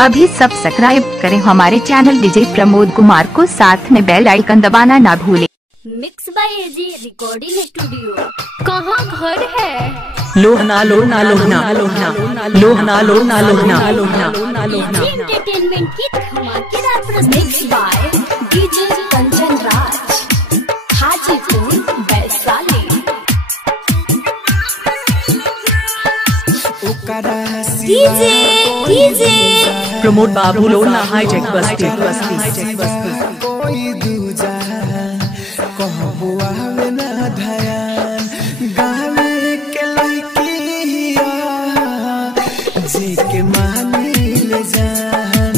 अभी सब्सक्राइब करें हमारे चैनल डीजे प्रमोद कुमार को, साथ में बेल आइकन दबाना ना भूलें। Mix by AG recording studio. कहाँ घर है? लोहना लोहना लोहना लोहना लोहना लोहना लोहना लोहना लोहना एंटरटेनमेंट की धमाकेदार प्रस्तुति। Mix by DJ Kanchan Raj, Hajipur Vaishali. DJ Pramod Babu Lohna hijack बस्ती। कोई दूजा कहबुआ में ना धयान गावे के लइकिया जी के मानी ले जान,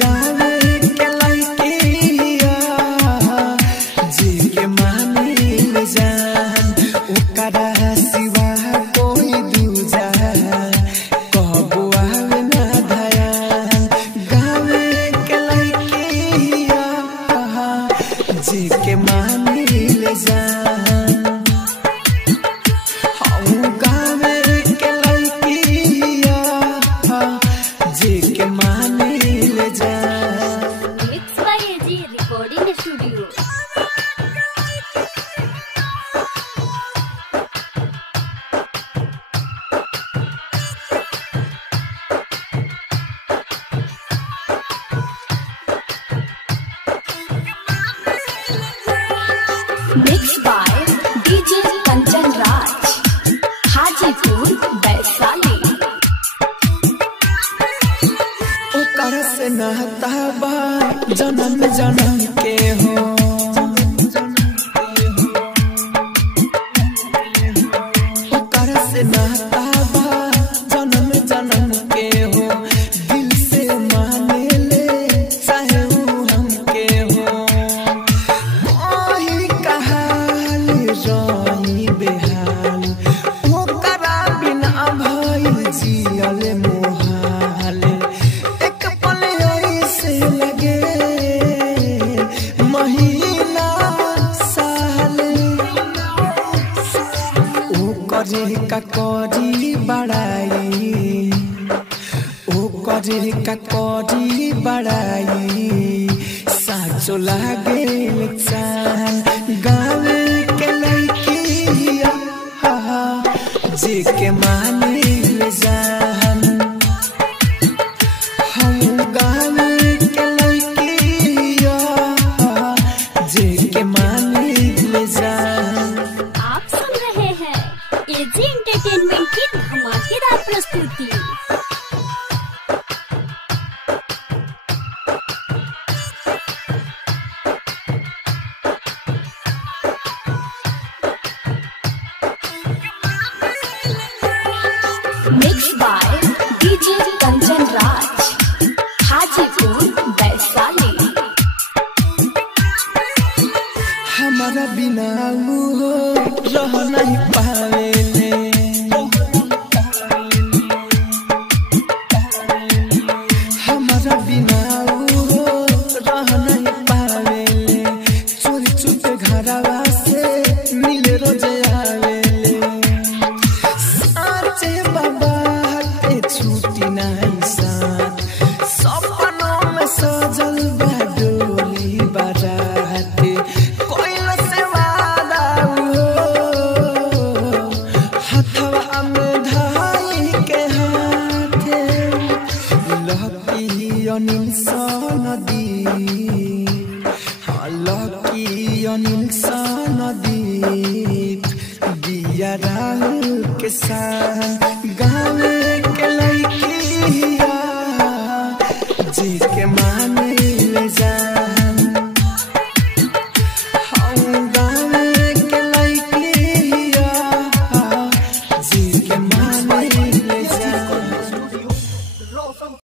गावे के लइकिया जी के मानी ले जान, ओकरा सिवा कोई दूजा कहबुआ में ना धयान गावे के लइकिया जी के मानी ले जान, हम गावे के लइकिया जी के मानी ले जान। Mix by AG recording studio. Mix by DJ Kanchan Raj, Hajipur Vaishali. ओकर से नाता बा जन्म जन्म के हो, ओकर से नाता बा जन्म जन्म के हो, दिल से माने ले चाहे ऊ हमके हो, कोई कहाल रही बेहाल ओकरा बिना भइल जियल मोहाल, एक पल ऐसे लगे महीना साल, ओकरे का करी बड़ाई, ओकरे का करी बड़ाई, साचो लागे चान गावे के लइकिया जी के मानी ले जान, हम गावे के लइकिया जी के मानी ले जान। आप सुन रहे हैं एजी एंटरटेनमेंट की धमाकेदार प्रस्तुति। Mix by DJ Kanchan Raj, Hajipur Vaishali. हमारा बिना वो रह नहीं पावेले, हमारा बिना वो रह नहीं पावेले, चोरी चुपे घरवा से मिले रोज आवेले, साचे बाबा के छुट्टी नहीं साथ, सपनों में सजल बा डोली बारात, कोइला से वादा हथवा में धाई के हाथे, लकी अनिल नदी, लकी अनिल नदी बिया राहुल के साथ गावे के लइकी